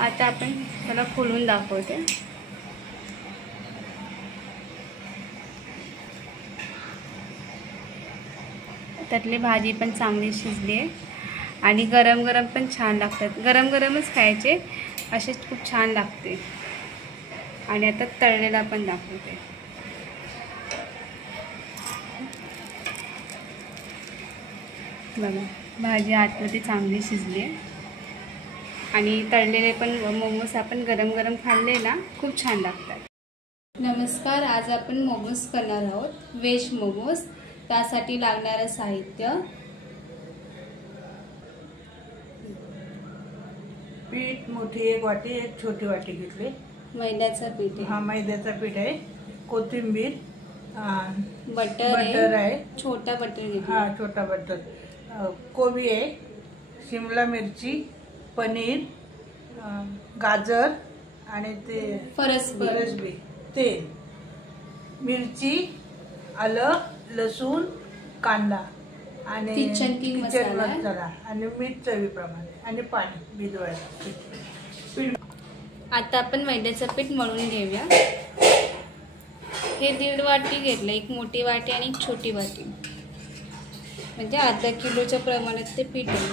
आता आपण त्याला खोलून दाखवते। त्यातली भाजी पण चांगली शिजली आहे आणि गरम गरम पण छान लागतात। गरम गरमच खायचे, असेच खूप छान लागते। आणि आता तळलेला पण दाखवते। बघा, भाजी आतमध्ये चांगली शिजली आहे आणि तळलेले पण मोमोज आपण गरम गरम खाल्ले ना, खूप छान लागतात। नमस्कार, आज आपण मोमोज करणार आहोत, व्हेज मोमोज। त्यासाठी लागणारे साहित्य: पीठ मोठी एक वाटी, एक छोटी वाटी घेतली। मैद्याचं पीठ आहे। हा, मैद्याचं पीठ आहे। कोथिंबीर, बटर आहे, छोटा बटर घेतला। हा, छोटा बटर, कोबी आहे, शिमला मिरची, पनीर, गाजर आणि ते फरसबी, तेल, मिरची, आलं, लसूण, कांदा आणि किचन किंग मसाला आणि मीठ चवीप्रमाणे आणि पाणी भिजवायचं। आता आपण मैद्याचं पीठ मळून घेऊया। हे 1.5 वाटी घेतलं, एक मोठी वाटी आणि एक छोटी वाटी, म्हणजे अर्धा किलोच्या प्रमाणात ते पीठ आहे।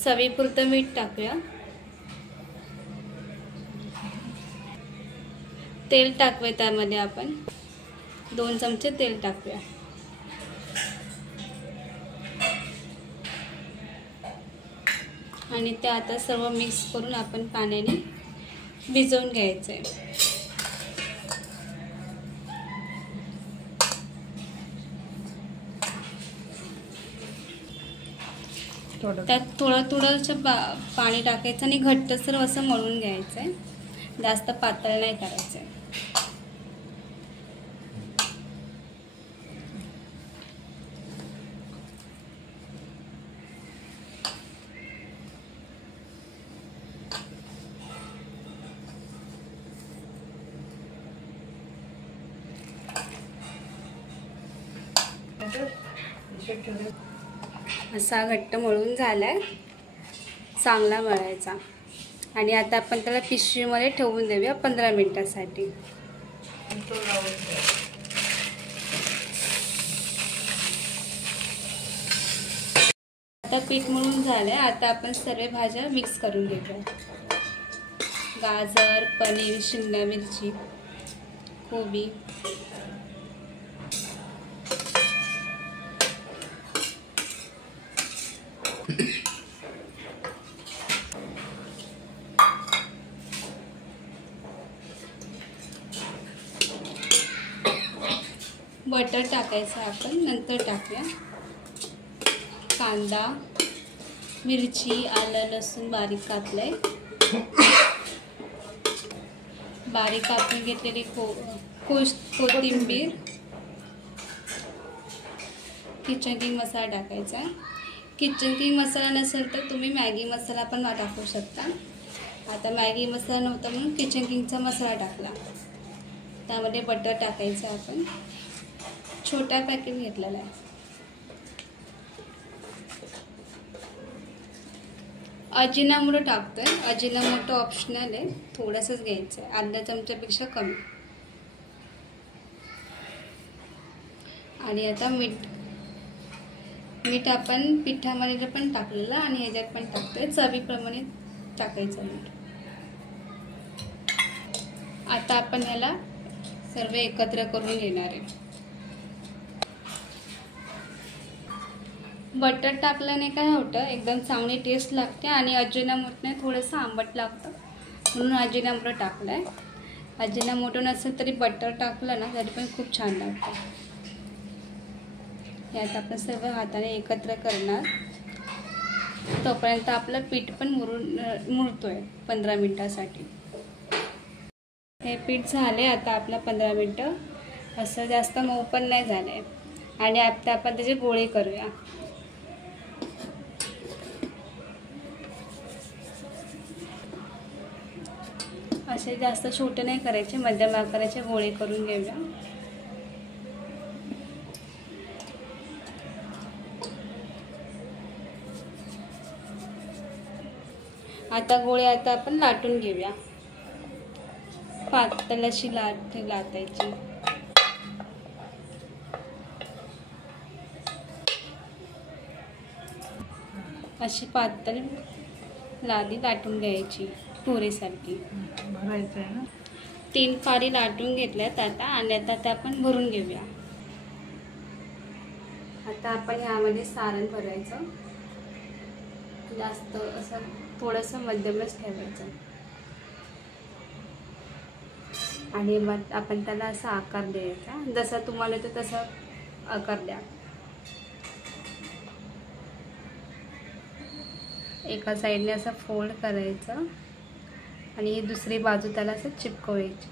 चवीपुरतं मीठ टाकूया। तेल टाकूया, त्यामध्ये आपण 2 चमचे तेल टाकूया। आणि ते आता सर्व मिक्स करून आपण पाण्याने भिजवून घ्यायचं आहे। त्यात थोडं पाणी टाकायचं आणि घट्टसर असं मळून घ्यायचं आहे, जास्त पातळ नाही करायचं आहे। असा घट्ट मळून झालाय, चांगला मळायचा। आणि आता आपण त्याला पिशवीमध्ये ठेवून देऊया 15 मिनिटांसाठी। आता पीठ मळून झालंय, आता आपण सर्व भाज्या मिक्स करून घेऊया। गाजर, पनीर, शिमला मिरची, कोबी, बटर टाकायचं आपण नंतर टाकूया। कांदा, मिरची, आलं, लसूण बारीक कापलंय, बारीक कापून घेतलेली कोथिंबीर, किचन किंग मसाला टाकायचा आहे। किचन किंग मसाला नसेल तर तुम्ही मॅगी मसाला पण टाकू शकता। आता मॅगी मसाला नव्हता म्हणून किचन किंगचा मसाला टाकला। त्यामध्ये बटर टाकायचं आपण, छोटा पॅकेट घेतलेला आहे। अजिनामोटो टाकतोय, अजिनामोटो ऑप्शनल आहे, थोडंसंच घ्यायचं आहे, अर्धा चमच्यापेक्षा कमी। आणि आता मीठ आपण पिठामध्ये पण टाकलेलं आणि ह्याच्यात पण टाकतोय, चवीप्रमाणे टाकायचं मीठ। आता आपण ह्याला सर्व एकत्र करून घेणार आहे। बटर टाकल्याने काय होतं, एकदम चांगली टेस्ट लागते आणि अजिनामोटोने थोडंसं आंबट लागतं, म्हणून अजिनामोटो टाकलाय। अजिनामोटो नसेल तरी बटर टाकलं ना तरी पण खूप छान लागतं। यात आपण सर्व हाताने एकत्र करणार, तोपर्यंत आपलं पीठ पण मुरतोय 15 मिनिटांसाठी। हे पीठ झाले आता आपलं 15 मिनिटं, असं जास्त मऊ पण नाही झालंय। आणि आता आपण त्याचे गोळे करूया। असे जास्त छोटे नाही करायचे, मध्यम आकाराचे गोळे करून घेऊया। आता गोळे आता आपण लाटून घेऊया. पातळ अशी लाटायची. अशी पातळ लादी लाटून घ्यायची पुरीसारखी. भरायचं आहे ना. 3 पारी लाटून घेतल्यात आता आणि आता त्या आपण भरून घेऊया. आता आपण यामध्ये सारण भरायचं. जास्त असं थोडंसं मध्यमच ठेवायचं आणि मग आपण त्याला असा आकार द्यायचा. जसा तुम्हाला तो तसा आकार द्या. एका साईडने असं फोल्ड करायचं आणि ही दुसरी बाजू त्याला असं चिपकवायची.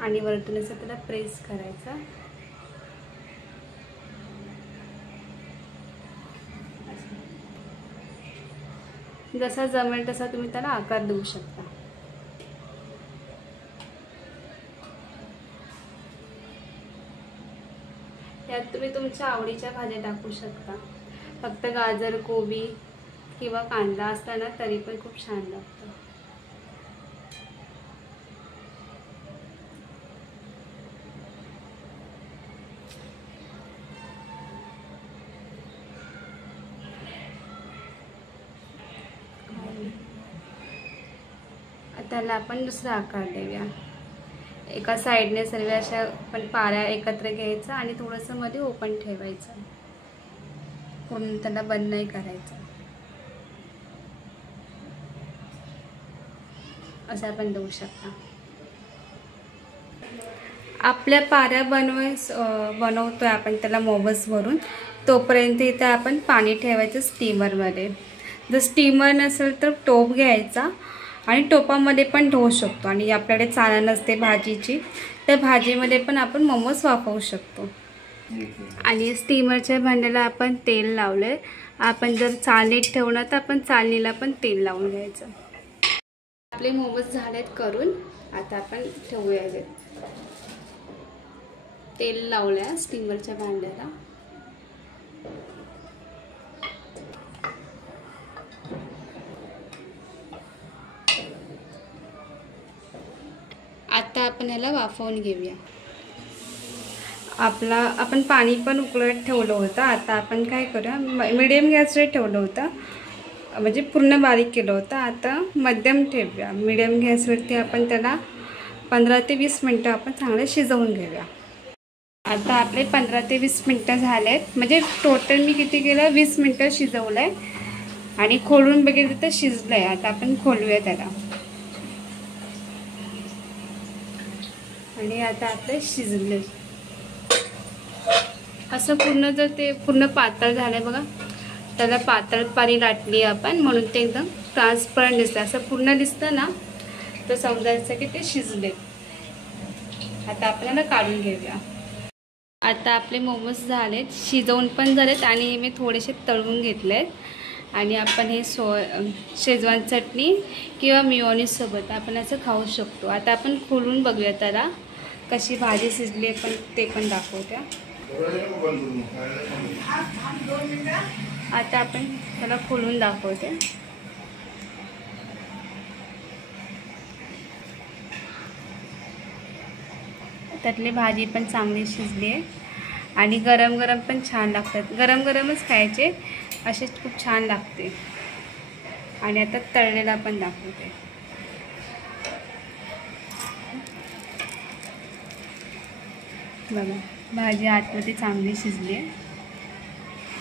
आणि वरतून असं त्याला प्रेस करायचं. जसा जमेल तसा तुम्ही त्याला आकार देऊ शकता. यात तुम्ही तुमच्या आवडीच्या भाज्या टाकू शकता. फक्त गाजर, कोबी किंवा कांदा असला ना तरी पण खूप छान लागतं. त्याला आपण दुसरा आकार देऊया. एका साईडने सर्व अशा पण पाऱ्या एकत्र घ्यायचं आणि थोडंसं मध्ये ओपन ठेवायचं. पूर्ण त्याला बंद नाही करायचं. असं आपण देऊ शकता. आपल्या पाऱ्या बनवतोय आपण त्याला मोमोज भरून. तोपर्यंत इथे आपण पाणी ठेवायचं स्टीमरमध्ये. जर स्टीमर नसेल तर टोप घ्यायचा आणि टोपामध्ये पण ठेवू शकतो. आणि आपल्याकडे चाळण नसते भाजीची तर भाजीमध्ये पण आपण मोमोज वाफवू शकतो. आणि स्टीमरच्या भांड्याला आपण तेल लावलंय. आपण जर चाळणीत ठेवणार तर आपण चाळणीला पण तेल लावून घ्यायचं. आपले मोमोज झालेत करून. आता आपण ठेवूया. तेल लावलंय स्टीमरच्या भांड्याला. आता आपण याला वाफवून घेऊया. आपण पाणी पण उकळत ठेवलं होतं. आता आपण काय करूया, मिडियम गॅसवर ठेवलं होतं म्हणजे पूर्ण बारीक केलं होतं. आता मध्यम ठेवूया. मिडियम गॅसवरती आपण त्याला 15 ते 20 मिनटं आपण चांगलं शिजवून घेऊया. आता आपले 15 ते 20 मिनटं झालेत. म्हणजे टोटल मी किती केलं, 20 मिनटं शिजवलं आहे. आणि खोलून बघितलं तर शिजलं आहे. आता आपण खोलूया त्याला. आणि आता आपले शिजले. असं पूर्ण जर ते पूर्ण पातळ झालं बघा, त्याला पातळ पाणी लाटली आपण म्हणून ते एकदम ट्रान्सपरंट दिसतं. असं पूर्ण दिसतं ना तर समजायचं की ते शिजले. आता आपल्याला काढून घेऊया. आता आपले मोमोज झालेत, शिजवून पण झालेत आणि मी थोडेसे तळून घेतलेत. आणि आपण हे शेजवान चटणी किंवा मेयोनीज सोबत आपण असं खाऊ शकतो. आता आपण खोलून बघूया त्याला कशी भाजी शिजली पण ते पण दाखवत्या. आता आपण त्याला खोलून दाखवते. त्यातली भाजी पण चांगली शिजली आहे. आणि गरम गरम पण छान लागतात. गरम गरमच खायचे, असेच खूप छान लागते. आणि आता तळलेला पण दाखवते. बघा भाजी आतमध्ये चांगली शिजली आहे.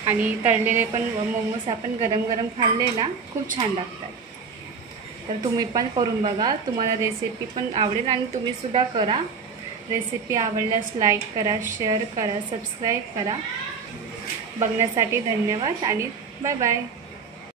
आणि तळलेले पण मोमोज आपण गरम गरम खाल्ले ना खूप छान लागतात. तर तुम्ही पण करून बघा. तुम्हाला रेसिपी पण आवडेल आणि तुम्हीसुद्धा करा. रेसिपी आवडल्यास लाईक करा, शेअर करा, सबस्क्राईब करा. बघण्यासाठी धन्यवाद आणि बाय बाय.